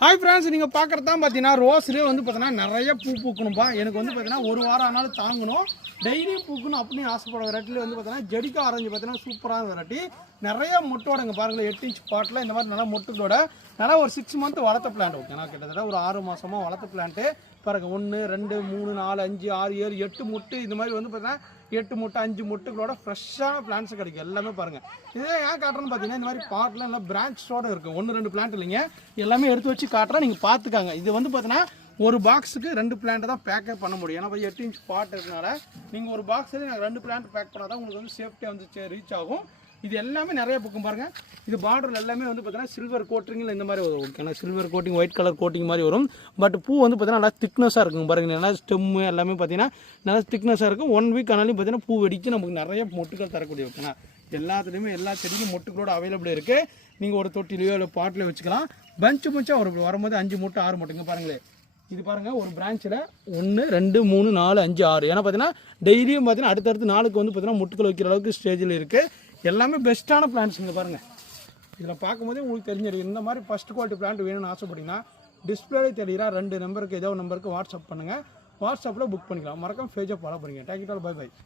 Hi friends நீங்கள் பார்க்குறது தான் பார்த்தீங்கன்னா ரோஸ்லேயே வந்து பார்த்தீங்கன்னா நிறைய பூ பூக்கணும்ப்பா எனக்கு வந்து பார்த்தீங்கன்னா ஒரு வாரம் ஆனாலும் தாங்கணும். டெய்லியும் பூக்கணும் அப்படின்னு ஆசைப்படுற வெரைட்டியில் வந்து பார்த்தீங்கன்னா ஜெடிக்கா ஆரஞ்சு பார்த்தீங்கன்னா சூப்பரான வெரைட்டி நிறைய மொட்டோடங்க பாருங்களேன் எட்டு இன்ச் பாட்டில் இந்த மாதிரி நல்லா மொட்டுகளோட நல்லா ஒரு சிக்ஸ் மந்த் வளர்த்த பிளான்ட் நான் கிட்டத்தட்ட ஒரு ஆறு மாதமாக வளர்த்த பிளான்ட்டு பாருங்கள் ஒன்று ரெண்டு மூணு நாலு அஞ்சு ஆறு ஏழு எட்டு முட்டு. இந்த மாதிரி வந்து பார்த்தீங்கன்னா எட்டு முட்டை அஞ்சு முட்டுகளோட ஃப்ரெஷ்ஷான பிளான்ட்ஸ் கிடைக்கும். எல்லாமே பாருங்கள் இதே ஏன் காட்டுறேன்னு பார்த்தீங்கன்னா இந்த மாதிரி பாட்டில் நல்லா பிரான்ச்சோட இருக்கும் ஒன்று ரெண்டு பிளான்ட் இல்லைங்க. எல்லாமே எடுத்து வச்சு காட்டுறேன் நீங்கள் பார்த்துக்காங்க இது வந்து பார்த்தீங்கன்னா ஒரு பாக்ஸுக்கு ரெண்டு பிளான்ட் தான் பேக்கே பண்ண முடியும். ஏன்னா எட்டு இன்ச் பாட் இருக்கனால நீங்கள் ஒரு பாக்ஸில் நாங்கள் ரெண்டு பிளான்ட் பேக் பண்ணால் தான் உங்களுக்கு வந்து சேஃப்டியாக வந்து ரீச் ஆகும். இது எல்லாமே நிறைய புக்கும் பாருங்கள் இது பார்டர் எல்லாமே வந்து பார்த்தீங்கன்னா சில்வர் கோட்டிங்கில் இந்த மாதிரி வரும். ஓகேங்களா silver coating white colour coating மாதிரி வரும். பட் பூ வந்து பார்த்தீங்கன்னா நல்லா திக்னஸாக இருக்கும் பாருங்கள் நல்லா ஸ்டெம்மு எல்லாமே பார்த்தீங்கன்னா நல்லா திக்னஸாக இருக்கும். ஒன் வீக் ஆனாலும் பார்த்தீங்கன்னா பூ வெடிச்சு நமக்கு நிறைய மொட்டுகள் தரக்கூடிய ஓகேங்களா எல்லாத்துலேயுமே எல்லா செடிக்கும் மொட்டுகளோட அவைலபிள் இருக்குது நீங்கள் ஒரு தொட்டிலையோ இல்லை பாட்டிலையோ வச்சுக்கலாம். பஞ்சு பஞ்சாக ஒரு வரும்போது அஞ்சு மூட்டை ஆறு மூட்டைங்க பாருங்களேன் இது பாருங்கள் ஒரு பிரான்ச்சில் ஒன்று ரெண்டு மூணு நாலு அஞ்சு ஆறு. ஏன்னா பார்த்தீங்கன்னா டெய்லியும் பார்த்தீங்கன்னா அடுத்தடுத்து நாளுக்கு வந்து பார்த்தீங்கன்னா முட்டுக்கள் வைக்கிற அளவுக்கு ஸ்டேஜில் இருக்குது எல்லாமே பெஸ்ட்டான பிளான்ஸ் இங்கே பாருங்கள் இதில் பார்க்கும்போதே உங்களுக்கு தெரிஞ்சிடும். இந்த மாதிரி ஃபஸ்ட் குவாலிட்டி பிளான்ட் வேணும்னு ஆசைப்பட்டீங்கன்னா டிஸ்பிளேலே தெரியுறா ரெண்டு நம்பருக்கு ஏதோ நம்பருக்கு வாட்ஸ்அப் பண்ணுங்கள் வாட்ஸ்அப்பில் புக் பண்ணிக்கலாம். மறக்காம ஃபேஜை ஃபாலோ பண்ணிக்கலாம் டேக்கிட்டால் பை பை